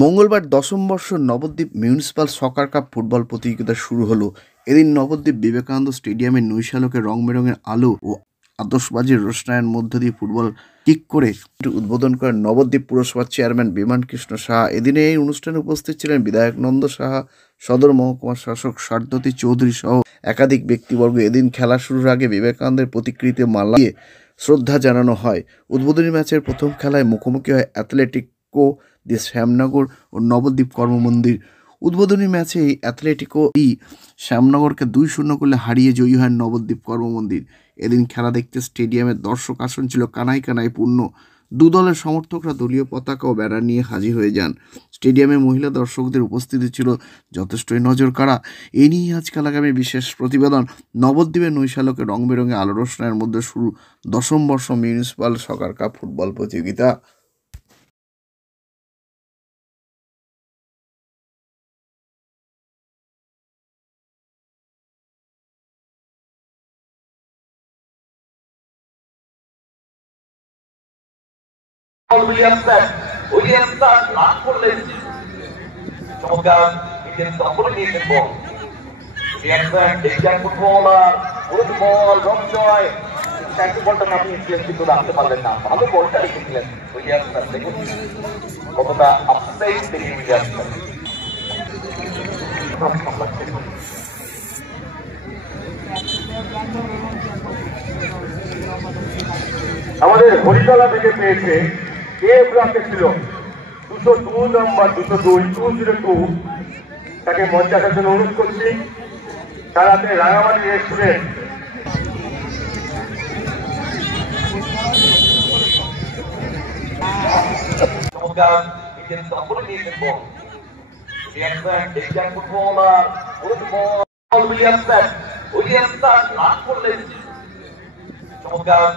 মঙ্গলবার দশম বর্ষ Nabadwip municipal soccer cup football প্রতিযোগিতা শুরু হলো। এদিন নবদ্বীপ বিবেকানন্দ স্টেডিয়ামে নৈশালকে রং বেরঙের আলো ও আতশবাজির রোশনায়ের মধ্য দিয়ে ফুটবল কিক করে উদ্বোধন করেন নবদ্বীপ পুরসভার চেয়ারম্যান বিমান কৃষ্ণ সাহা। এদিনে এই অনুষ্ঠানে উপস্থিত ছিলেন বিধায়ক নন্দ সাহা, সদর মহকুমার শাসক সারদতী চৌধুরী সহ একাধিক ব্যক্তিবর্গ। এদিন খেলা শুরুর আগে বিবেকানন্দের প্রতিকৃতিতে মালা দিয়ে শ্রদ্ধা জানানো হয়। উদ্বোধনী ম্যাচের প্রথম খেলায় মুখোমুখি হয় অ্যাথলেটিকো দি শ্যামনগর ও নবদ্বীপ কর্মমন্দির। উদ্বোধনী ম্যাচে অ্যাথলেটিকো শ্যামনগরকে 2-0 গোলে হারিয়ে জয়ী হয় নবদ্বীপ কর্মমন্দির। এদিন খেলা দেখতে স্টেডিয়ামের দর্শক আসন ছিল কানায় কানায় পূর্ণ। দু দলের সমর্থকরা দলীয় পতাকা ও ব্যানার নিয়ে হাজির হয়ে যান। স্টেডিয়ামে মহিলা দর্শকদের উপস্থিতি ছিল যথেষ্টই নজর কাড়া। এ নিয়ে আজকাল আগামী বিশেষ প্রতিবেদন। নবদ্বীপের নৈশালকে রং বেরঙে আলো রোশনায়ের মধ্যে শুরু দশম বর্ষ মিউনিসিপাল সকার কাপ ফুটবল প্রতিযোগিতা। উইলিয়ামসন রান করলেন, চমৎকার ইংরেজ দখলে নিয়েছেন ball. Williamson danger footballer, good ball, রংজয় বলটা আপনি কিন্তু রাখতে পারলেন না, ভালো বলটা রেখেছিলেন উইলিয়ামসন। দেখুন কতটা আপসাইড থেকে উইলিয়ামসন। আমাদের হরিতলা থেকে পেয়েছে এ ব্লকে ছিল 202 নম্বর 202 তাকে মঞ্চে আসার জন্য অনুরোধ করছি। তার হাতে রাঙামাটি রেস্টুরেন্ট। চমৎকার ইংরেজ দখলে নিয়েছেন ball. Williamson danger footballer, good ball, Williamson run করলেন, চমৎকার